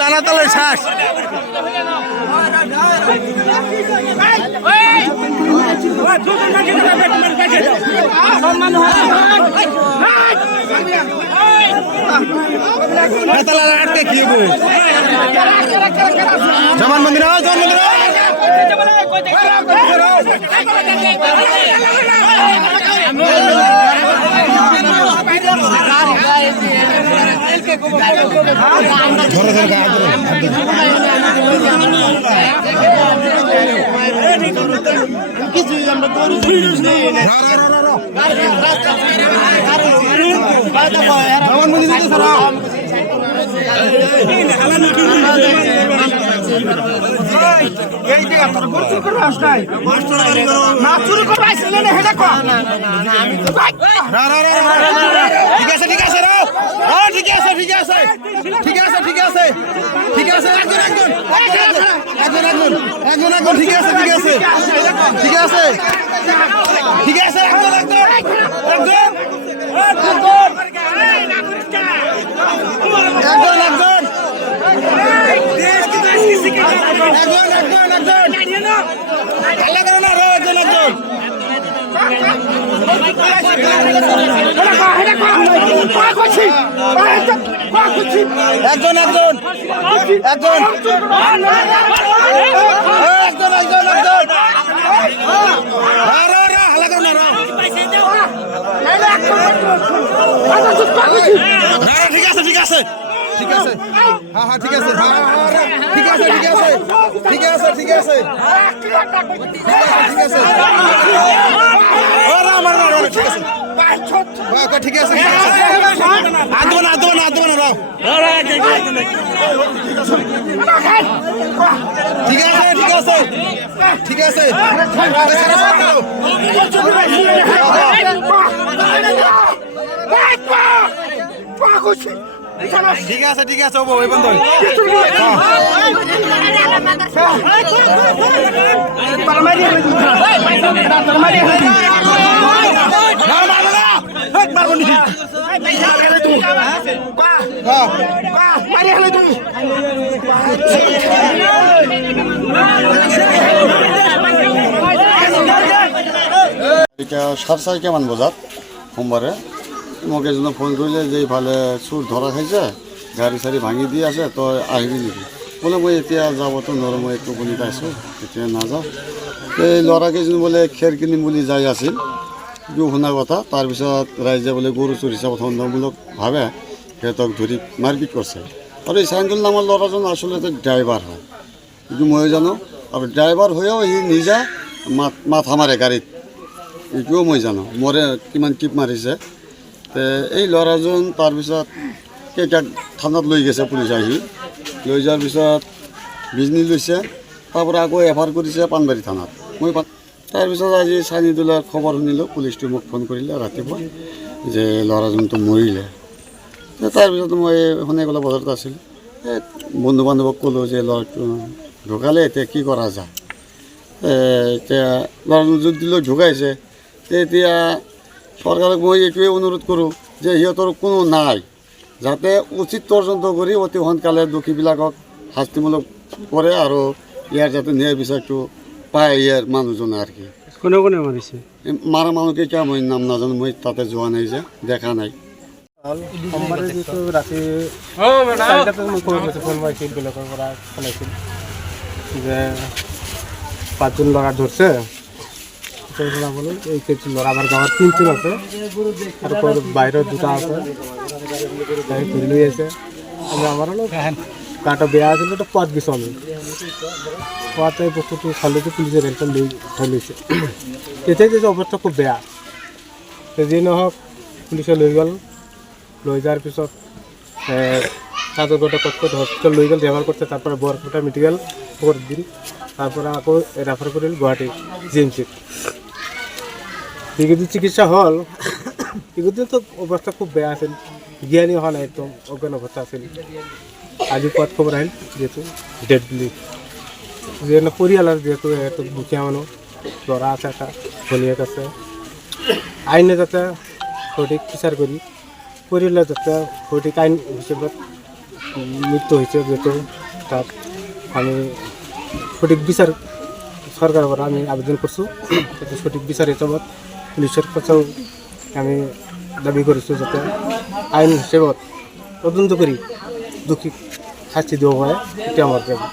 লানা তলের শ্বাস আটকে কি জমান মন্দির ধরে ধরে ঠিক আছে ঠিক আছে ঠিক আছে ঠিক আছে ঠিক আছে ঠিক আছে ঠিক আছে একজন একজন একজন একজন একজন একজন ঠিক আছে ঠিক আছে ঠিক আছে ঠিক আছে একজন একজন একজন একজন একজন একজন একজন ঠিক আছে ঠিক আছে ঠিক আছে হ্যাঁ হ্যাঁ ঠিক আছে ঠিক আছে ঠিক আছে ঠিক আছে ঠিক আছে ঠিক আছে আমার ঠিক আছে ঠিক আছে আদব না রাও ঠিক আছে ঠিক আছে ঠিক আছে ঠিক আছে ঠিক আছে ওই বন্ধ সাড়ে 4টামান বজাত সোমবাৰে মোক এজনে ফোন কৰিলে যে ইফালে চোৰ ধৰা খাইছে গাড়ী চাড়ী ভাঙি দি আছে তই আহিবি নেকি বোলে মই এতিয়া যাবতো নোৱাৰোঁ মই টোপনি পাইছোঁ এতিয়া নাযাওঁ এই ল'ৰাকেইজন বোলে খেৰ কিনিম বুলি যাই আছিল এইটো শুনা কথা তাৰপিছত ৰাইজে বোলে গৰু চোৰ হিচাপত সন্দেহমূলকভাৱে সিহঁতক ধৰি মাৰপিট কৰিছে আৰু এই চাইন্দুল নামৰ ল'ৰাজন আচলতে ড্ৰাইভাৰ হয় এইটো ময়ো জানো আৰু ড্ৰাইভাৰ হৈও সি নিজে মাথা মাৰে গাড়ীত এইটোও মই জানো মৰে কিমান টিপ মাৰিছে এই ল'ৰাজন তাৰপিছত কেইটাক থানাত লৈ গৈছে পুলিচ আহি লৈ যোৱাৰ পিছত বিজনী লৈছে তাৰপৰা আকৌ এফআইআৰ কৰিছে পাণবাৰী থানাত মই তাৰপিছত আজি চাইনিদুলৰ খবৰ শুনিলোঁ পুলিচটো মোক ফোন কৰিলে ৰাতিপুৱা যে ল'ৰাজনটো মৰিলে তাৰপিছত মই সোণাইকলা বজাৰত আছিলোঁ এই বন্ধু বান্ধৱক ক'লোঁ যে ল'ৰাটো ঢুকালে এতিয়া কি কৰা যায় এতিয়া ল'ৰাজন যদি লৈ ঢুকাইছে এতিয়া চৰকাৰক মই এইটোৱে অনুৰোধ কৰোঁ যে সিহঁতৰ কোনো নাই যাতে উচিত তদন্ত কৰি অতি সোনকালে দোষীবিলাকক শাস্তিমূলক কৰে আৰু ইয়াৰ যাতে ন্যায় বিচাৰটো পায় ইয়াৰ মানুহজনে আৰু কি কোনে কোনে মাৰিছে মাৰা মানুহকেইটা মই নাম নাজানো মই তাতে যোৱা নাই যে দেখা নাই সোমবাৰে যিটো ৰাতি 4টাত মই ফোন মাৰিছিল বেলেগৰ পৰা শুনাইছিল যে 5জন ল'ৰা ধৰছে এই কেইজন ল'ৰা আমাৰ গাঁৱত 3জন আছে আৰু বাহিৰত 2টা আছে ধৰি লৈ আছে আমি আমাৰ গাঁৱত বেয়া আছিল তো পোৱাত গৈছোঁ আমি পোৱাত এই বস্তুটো চালোঁতো পুলিচে ৰেলখন লৈ ধৰি লৈছে তেতিয়া যে অৱস্থা খুব বেয়া যি নহওক পুলিচে লৈ গ'ল লৈ যোৱাৰ পিছত তাতে গোটেই কটকট হস্পিটেল লৈ গ'ল ৰেফাৰ কৰিছে তাৰপৰা বৰপেটা মেডিকেল কৰি দিল তাৰপৰা আকৌ ৰেফাৰ কৰিল গুৱাহাটী GMCত এইকেইদিন চিকিৎসা হ'ল এইকেইদিনতো অৱস্থা খুব বেয়া আছিল জ্ঞানী হোৱা নাই একদম অজ্ঞান অৱস্থা আছিল আজি পোৱাত খবৰ আহিল যিহেতু ডেড বুলি যিহেতু পৰিয়ালৰ যিহেতু দুখীয়া মানুহ ল'ৰা আছে এটা ভনীয়েক আছে আইনে যাতে সঠিক বিচাৰ কৰি পৰিয়ালে যাতে সঠিক আইন হিচাপত মৃত্যু হয়েছে যেহেতু তার আমি সঠিক বিচার সরকারের উপর আমি আবেদন করছি যাতে সঠিক বিচার হিসাবত পুলিশের কাছেও আমি দাবি করেছি যাতে আইন হিসেবত তদন্ত করি দুঃখী শাস্তি দেওয়া হয় এটা আমার দাবি।